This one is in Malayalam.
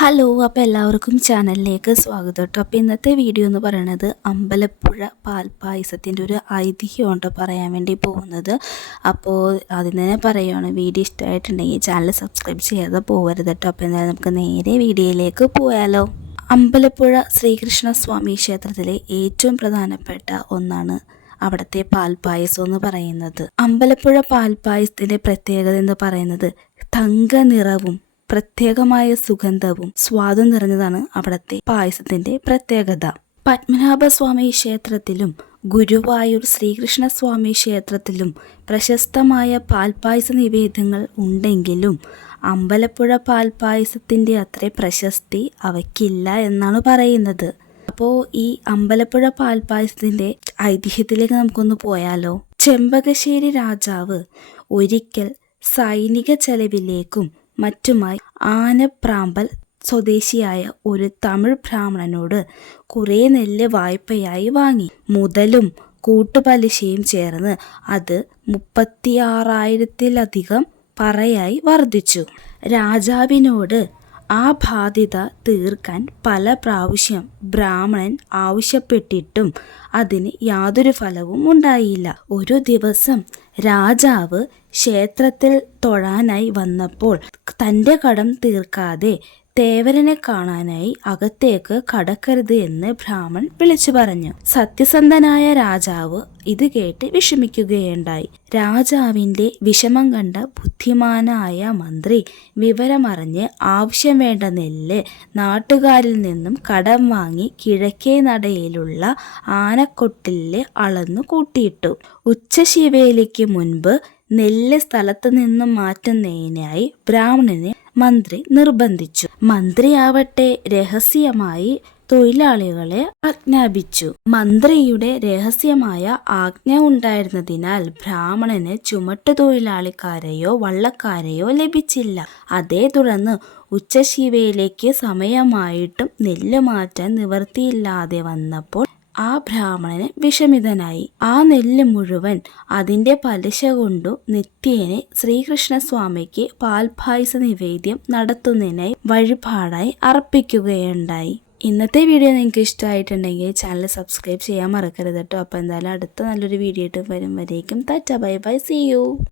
ഹലോ, അപ്പോൾ എല്ലാവർക്കും ചാനലിലേക്ക് സ്വാഗതം കേട്ടോ. അപ്പോൾ ഇന്നത്തെ വീഡിയോ എന്ന് പറയുന്നത് അമ്പലപ്പുഴ പാൽപ്പായസത്തിൻ്റെ ഒരു ഐതിഹ്യമുണ്ട് പറയാൻ വേണ്ടി പോകുന്നത്. അപ്പോൾ അതിന് തന്നെ പറയുകയാണ്, വീഡിയോ ഇഷ്ടമായിട്ടുണ്ടെങ്കിൽ ചാനൽ സബ്സ്ക്രൈബ് ചെയ്യാതെ പോകരുത് കേട്ടോ. അപ്പോൾ എന്തായാലും നമുക്ക് നേരെ വീഡിയോയിലേക്ക് പോയാലോ. അമ്പലപ്പുഴ ശ്രീകൃഷ്ണസ്വാമി ക്ഷേത്രത്തിലെ ഏറ്റവും പ്രധാനപ്പെട്ട ഒന്നാണ് അവിടുത്തെ പാൽപ്പായസം എന്ന് പറയുന്നത്. അമ്പലപ്പുഴ പാൽപ്പായസത്തിൻ്റെ പ്രത്യേകത എന്ന് പറയുന്നത് തങ്ക നിറവും പ്രത്യേകമായ സുഗന്ധവും സ്വാദും നിറഞ്ഞതാണ് അവിടുത്തെ പായസത്തിന്റെ പ്രത്യേകത. പത്മനാഭസ്വാമി ക്ഷേത്രത്തിലും ഗുരുവായൂർ ശ്രീകൃഷ്ണസ്വാമി ക്ഷേത്രത്തിലും പ്രശസ്തമായ പാൽപ്പായസ നിവേദ്യങ്ങൾ ഉണ്ടെങ്കിലും അമ്പലപ്പുഴ പാൽപ്പായസത്തിന്റെ അത്ര പ്രശസ്തി അവയ്ക്കില്ല എന്നാണ് പറയുന്നത്. അപ്പോൾ ഈ അമ്പലപ്പുഴ പാൽപ്പായസത്തിന്റെ ഐതിഹ്യത്തിലേക്ക് നമുക്കൊന്ന് പോയാലോ. ചെമ്പകശ്ശേരി രാജാവ് ഒരിക്കൽ സൈനിക ചെലവിലേക്കും മറ്റുമായി ആനപ്രാമ്പൽ സ്വദേശിയായ ഒരു തമിഴ് ബ്രാഹ്മണനോട് കുറേ നെല്ല് വായ്പയായി വാങ്ങി. മുതലും കൂട്ടുപലിശയും ചേർന്ന് അത് 36,000-ലധികം പറയായി വർദ്ധിച്ചു. രാജാവിനോട് ആ ബാധ്യത തീർക്കാൻ പല പ്രാവശ്യം ബ്രാഹ്മണൻ ആവശ്യപ്പെട്ടിട്ടും അതിന് യാതൊരു ഫലവും ഉണ്ടായില്ല. ഒരു ദിവസം രാജാവ് ക്ഷേത്രത്തിൽ തൊഴാനായി വന്നപ്പോൾ തൻ്റെ കടം തീർക്കാതെ തേവരനെ കാണാനായി അകത്തേക്ക് കടക്കരുത് എന്ന് ബ്രാഹ്മൺ വിളിച്ചു പറഞ്ഞു. സത്യസന്ധനായ രാജാവ് ഇത് കേട്ട് വിഷമിക്കുകയുണ്ടായി. രാജാവിൻ്റെ വിഷമം കണ്ട ബുദ്ധിമാനായ മന്ത്രി വിവരമറിഞ്ഞ് ആവശ്യം വേണ്ട നെല്ല് നാട്ടുകാരിൽ നിന്നും കടം വാങ്ങി കിഴക്കേ നടയിലുള്ള ആനക്കൊട്ടിലിൽ അളന്നു കൂട്ടിയിട്ടു. ഉച്ചശിവേലിക്ക് മുൻപ് നെല്ല് സ്ഥലത്ത് നിന്നും മാറ്റുന്നതിനായി ബ്രാഹ്മണനെ മന്ത്രി നിർബന്ധിച്ചു. മന്ത്രിയാവട്ടെ രഹസ്യമായി തൊഴിലാളികളെ ആജ്ഞാപിച്ചു. മന്ത്രിയുടെ രഹസ്യമായ ആജ്ഞ ഉണ്ടായിരുന്നതിനാൽ ബ്രാഹ്മണന് ചുമട്ടുതൊഴിലാളിക്കാരെയോ വള്ളക്കാരെയോ ലഭിച്ചില്ല. അതേ തുടർന്ന് ഉച്ചശിവേലിക്ക് സമയമായിട്ടും നെല്ല് മാറ്റാൻ നിവൃത്തിയില്ലാതെ വന്നപ്പോൾ ആ ബ്രാഹ്മണന് വിഷമിതനായി. ആ നെല്ല് മുഴുവൻ അതിൻ്റെ പലിശ കൊണ്ടു നിത്യേനെ ശ്രീകൃഷ്ണസ്വാമിക്ക് പാൽപ്പായസ നിവേദ്യം നടത്തുന്നതിനായി വഴിപാടായി അർപ്പിക്കുകയുണ്ടായി. ഇന്നത്തെ വീഡിയോ നിങ്ങൾക്ക് ഇഷ്ടമായിട്ടുണ്ടെങ്കിൽ ചാനൽ സബ്സ്ക്രൈബ് ചെയ്യാൻ മറക്കരുത് കേട്ടോ. അപ്പോൾ എന്തായാലും അടുത്ത നല്ലൊരു വീഡിയോ ആയിട്ട് വരും വരേക്കും tata bye bye, see U.